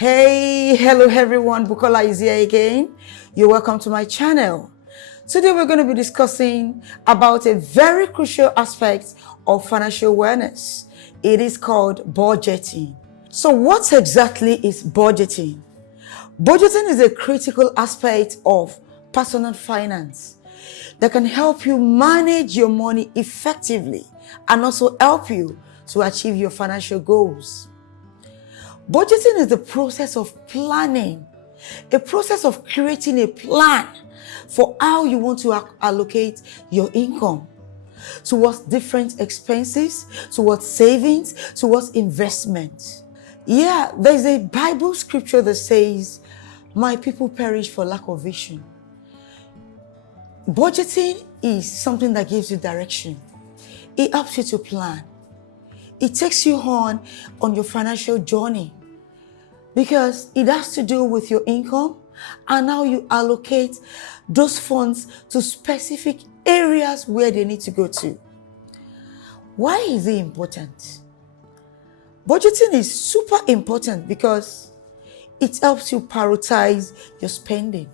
Hey, hello everyone, Bukola is here again. You're welcome to my channel. Today we're going to be discussing about a very crucial aspect of financial wellness. It is called budgeting. So what exactly is budgeting? Budgeting is a critical aspect of personal finance that can help you manage your money effectively and also help you to achieve your financial goals. Budgeting is the process of planning, a process of creating a plan for how you want to allocate your income towards different expenses, towards savings, towards investment. Yeah, there's a Bible scripture that says, "My people perish for lack of vision." Budgeting is something that gives you direction. It helps you to plan. It takes you on your financial journey because it has to do with your income and how you allocate those funds to specific areas where they need to go to. Why is it important? Budgeting is super important because it helps you prioritize your spending.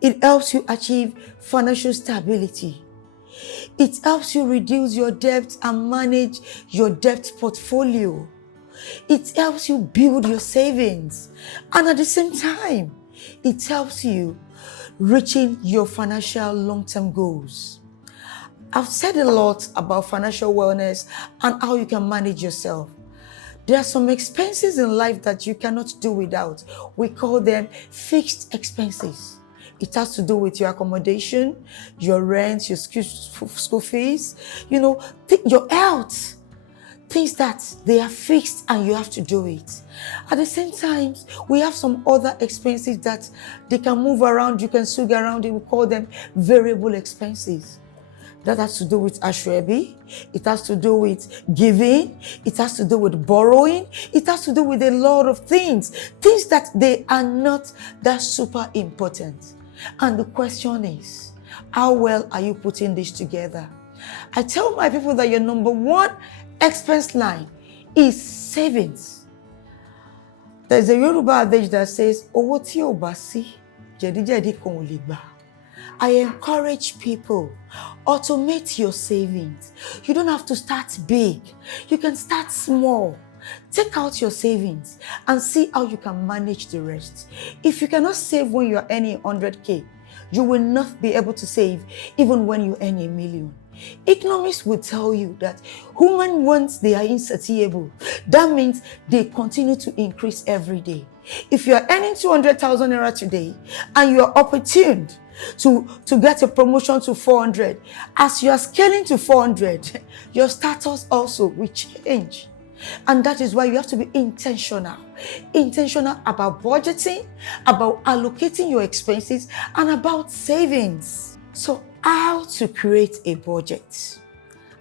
It helps you achieve financial stability. It helps you reduce your debt and manage your debt portfolio. It helps you build your savings. And at the same time, it helps you reaching your financial long-term goals. I've said a lot about financial wellness and how you can manage yourself. There are some expenses in life that you cannot do without. We call them fixed expenses. It has to do with your accommodation, your rent, your school fees, your health. Things that they are fixed and you have to do it. At the same time, we have some other expenses that they can move around, you can swing around, and we call them variable expenses. That has to do with ashrebi, it has to do with giving, it has to do with borrowing, it has to do with a lot of things that they are not that super important. And the question is, how well are you putting this together? I tell my people that your number one expense line is savings. There's a Yoruba adage that says, "Owo ti o ba si, jedi jedi kan o le gba." I encourage people, automate your savings. You don't have to start big. You can start small. Take out your savings and see how you can manage the rest. If you cannot save when you're earning 100K, you will not be able to save even when you earn 1,000,000. Economists will tell you that human wants, they are insatiable. That means they continue to increase every day. If you are earning 200,000 naira today and you are opportuned to get a promotion to 400, as you are scaling to 400, your status also will change. And that is why you have to be intentional about budgeting, about allocating your expenses, and about savings. So how to create a budget?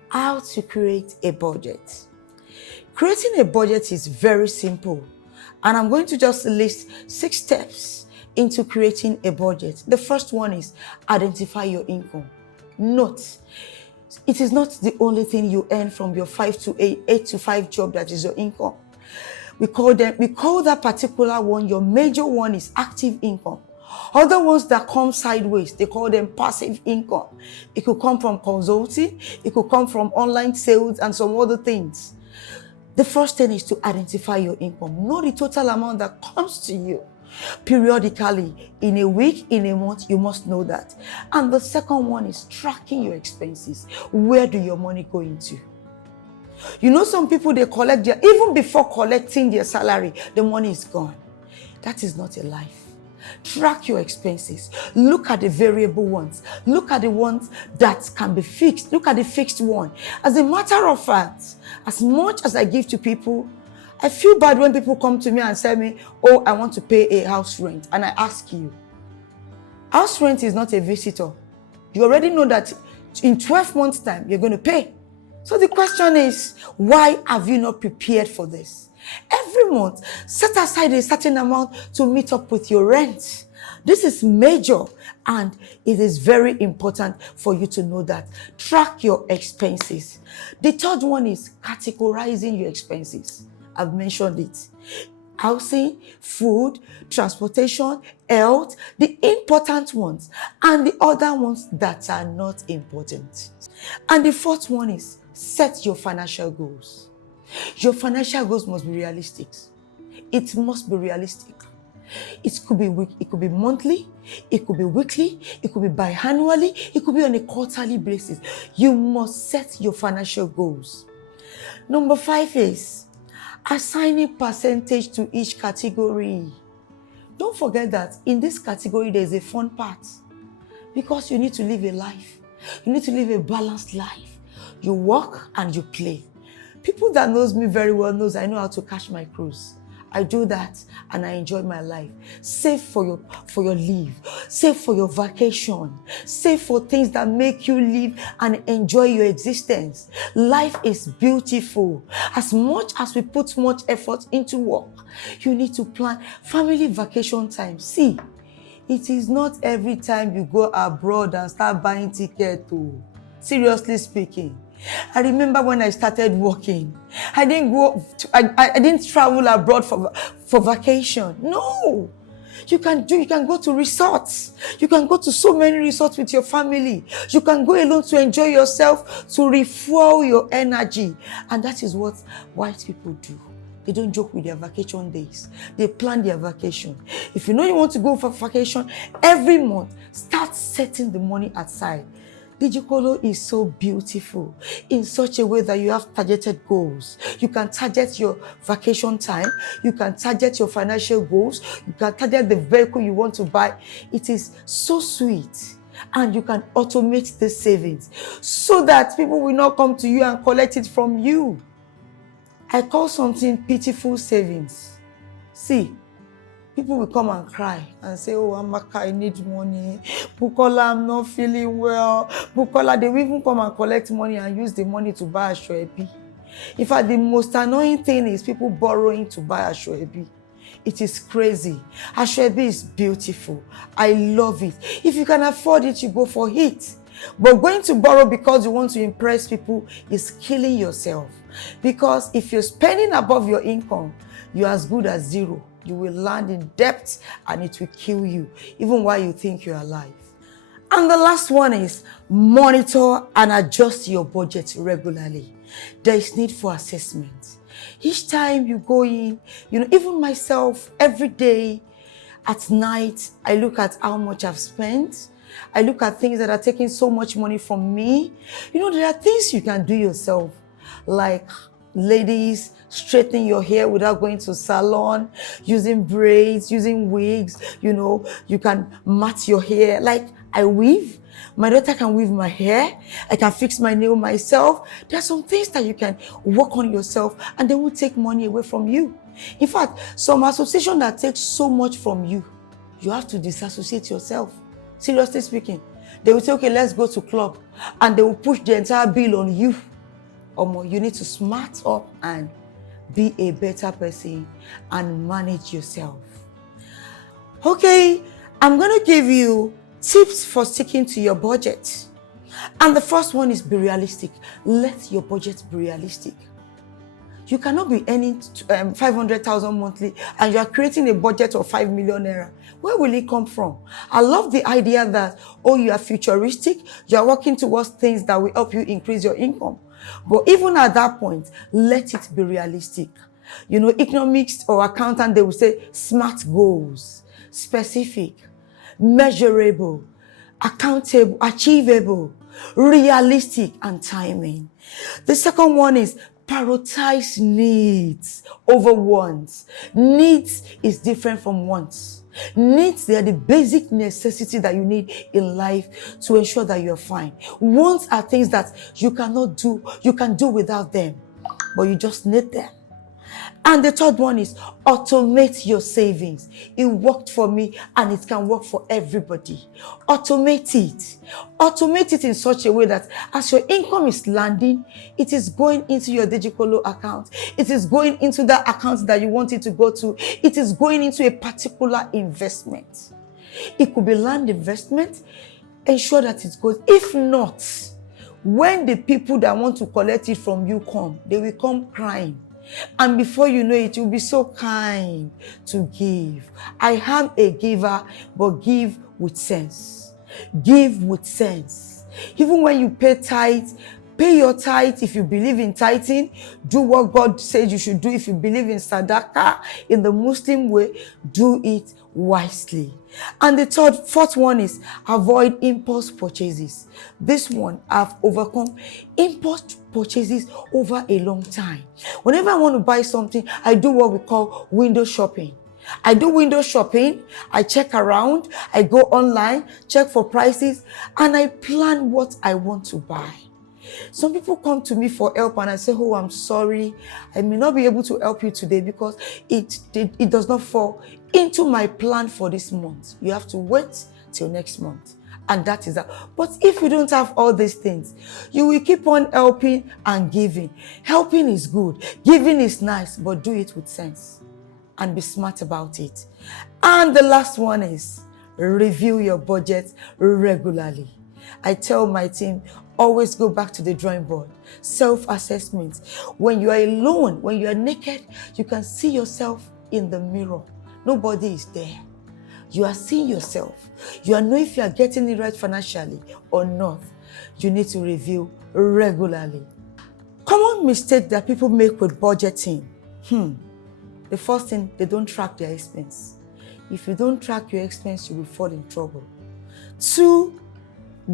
How to create a budget? Creating a budget is very simple. And I'm going to just list 6 steps into creating a budget. The first one is identify your income. Note, it is not the only thing you earn from your 5 to 8 to 5 job that is your income. We call that particular one, your major one is active income. Other ones that come sideways, they call them passive income. It could come from consulting, it could come from online sales and some other things. The first thing is to identify your income. Know the total amount that comes to you periodically, in a week, in a month. You must know that. And the second one is tracking your expenses. Where do your money go into? Some people, they collect even before collecting their salary, the money is gone. That is not a life. Track your expenses. Look at the variable ones. Look at the ones that can be fixed. Look at the fixed one. As a matter of fact, as much as I give to people, I feel bad when people come to me and tell me, "Oh, I want to pay a house rent." And I ask you, house rent is not a visitor. You already know that in 12 months' time, you're going to pay. So the question is, why have you not prepared for this? Every month, set aside a certain amount to meet up with your rent. This is major, and it is very important for you to know that. Track your expenses. The third one is categorizing your expenses. I've mentioned it. housing, food, transportation, health, the important ones, and the other ones that are not important. And the fourth one is set your financial goals. Your financial goals must be realistic. It must be realistic. It could be week, it could be monthly, it could be weekly, it could be biannually, it could be on a quarterly basis. You must set your financial goals. Number 5 is assigning percentage to each category. Don't forget that in this category, there's a fun part because you need to live a life. You need to live a balanced life. You work and you play. People that knows me very well knows I know how to catch my cruise. I do that and I enjoy my life. Save for your leave. Save for your vacation. Save for things that make you live and enjoy your existence. Life is beautiful. As much as we put much effort into work, you need to plan family vacation time. See, it is not every time you go abroad and start buying tickets. Seriously speaking. I remember when I started working, I didn't travel abroad for vacation. No. You can go to resorts. You can go to so many resorts with your family. You can go alone to enjoy yourself, to refuel your energy. And that is what white people do. They don't joke with their vacation days. They plan their vacation. If you know you want to go for vacation, every month, start setting the money aside. DigiColo is so beautiful in such a way that you have targeted goals. You can target your vacation time. You can target your financial goals. You can target the vehicle you want to buy. It is so sweet. And you can automate the savings so that people will not come to you and collect it from you. I call something pitiful savings. See, people will come and cry and say, oh, Amaka, I need money. Bukola, I'm not feeling well. Bukola, they will even come and collect money and use the money to buy Asoebi. In fact, the most annoying thing is people borrowing to buy Asoebi. It is crazy. Asoebi is beautiful. I love it. If you can afford it, you go for it. But going to borrow because you want to impress people is killing yourself. Because if you're spending above your income, you're as good as zero. You will land in debt and it will kill you, even while you think you're alive. And the last one is monitor and adjust your budget regularly. There is need for assessment. Each time you go in, even myself, every day at night, I look at how much I've spent. I look at things that are taking so much money from me. There are things you can do yourself, like ladies, straightening your hair without going to salon, using braids, using wigs. You can mat your hair. Like I weave. My daughter can weave my hair. I can fix my nail myself. There are some things that you can work on yourself and they won't take money away from you. In fact, some association that takes so much from you, you have to disassociate yourself. Seriously speaking, they will say, okay, let's go to club. And they will push the entire bill on you. You need to smart up and be a better person and manage yourself. Okay, I'm going to give you tips for sticking to your budget. And the first one is be realistic. Let your budget be realistic. You cannot be earning 500,000 monthly and you are creating a budget of 5 million naira. Where will it come from? I love the idea that, you are futuristic, you are working towards things that will help you increase your income. But even at that point, let it be realistic. Economics or accountant, they will say SMART goals, specific, measurable, accountable, achievable, realistic, and timing. The second one is prioritize needs over wants. Needs is different from wants. Needs, they are the basic necessity that you need in life to ensure that you're fine. Wants are things that you cannot do, you can do without them, but you just need them. And the third one is automate your savings. It worked for me and it can work for everybody. Automate it. Automate it in such a way that as your income is landing, it is going into your DigiColo account. It is going into that account that you want it to go to. It is going into a particular investment. It could be land investment. Ensure that it goes. If not, when the people that want to collect it from you come, they will come crying. And before you know it, you'll be so kind to give. I am a giver, but give with sense. Give with sense. Even when you pay tithe, pay your tithe. If you believe in tithing, do what God said you should do. If you believe in sadaqah, in the Muslim way, do it wisely. And the fourth one is avoid impulse purchases. This one I've overcome impulse purchases over a long time. Whenever I want to buy something, I do what we call window shopping. I do window shopping, I check around, I go online, check for prices, and I plan what I want to buy. Some people come to me for help and I say, oh, I'm sorry, I may not be able to help you today because it does not fall into my plan for this month. You have to wait till next month. And that is that. But if you don't have all these things, you will keep on helping and giving. Helping is good, giving is nice, but do it with sense and be smart about it. And the last one is review your budget regularly. I tell my team, always go back to the drawing board. Self-assessment. When you are alone, when you are naked, you can see yourself in the mirror. Nobody is there. You are seeing yourself. You are knowing if you are getting it right financially or not. You need to review regularly. Common mistake that people make with budgeting. The first thing, they don't track their expense. If you don't track your expense, you will fall in trouble. 2,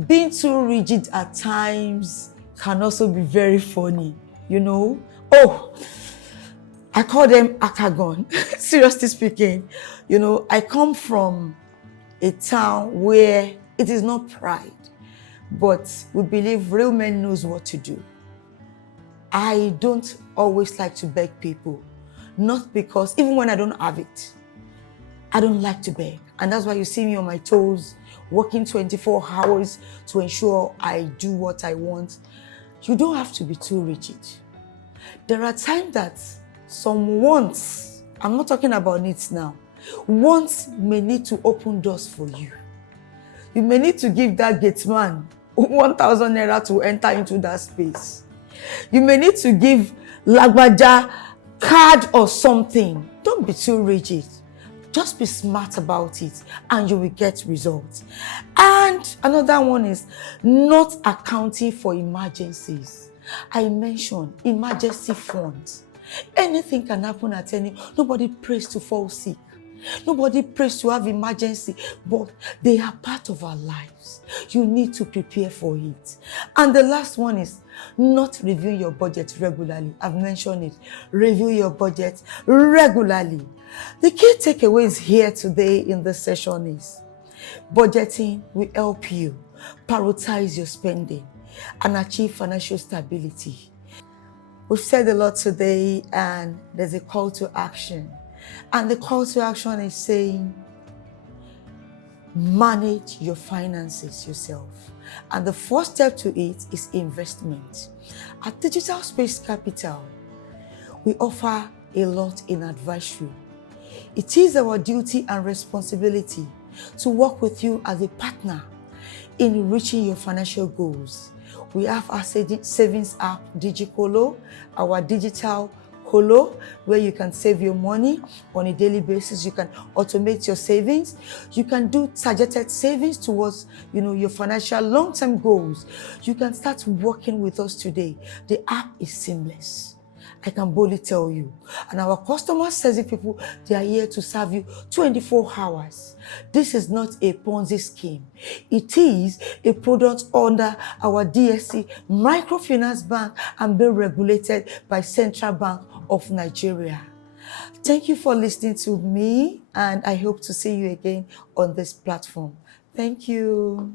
being too rigid at times can also be very funny, you know. Oh, I call them akagon. Seriously speaking, you know, I come from a town where it is not pride, but we believe real men knows what to do. I don't always like to beg people, not because, even when I don't have it, I don't like to beg. And that's why you see me on my toes, working 24 hours to ensure I do what I want. You don't have to be too rigid. There are times that some wants, I'm not talking about needs now, wants may need to open doors for you. You may need to give that gate man 1,000 naira to enter into that space. You may need to give lagbaja card or something. Don't be too rigid. Just be smart about it and you will get results. And another one is not accounting for emergencies. I mentioned emergency funds. Anything can happen at any. Nobody prays to fall sick. Nobody prays to have emergency, but they are part of our lives. You need to prepare for it. And the last one is not reviewing your budget regularly. I've mentioned it. Review your budget regularly. The key takeaways here today in this session is budgeting will help you prioritize your spending and achieve financial stability. We've said a lot today and there's a call to action. And the call to action is saying, manage your finances yourself. And the first step to it is investment. At Digital Space Capital, we offer a lot in advisory. It is our duty and responsibility to work with you as a partner in reaching your financial goals. We have our savings app, DigiColo, our digital Colo, where you can save your money on a daily basis. You can automate your savings. You can do targeted savings towards, your financial long-term goals. You can start working with us today. The app is seamless. I can boldly tell you. And our customer service people, they are here to serve you 24 hours. This is not a Ponzi scheme. It is a product under our DSC Microfinance Bank and being regulated by Central Bank of Nigeria. Thank you for listening to me, and I hope to see you again on this platform. Thank you.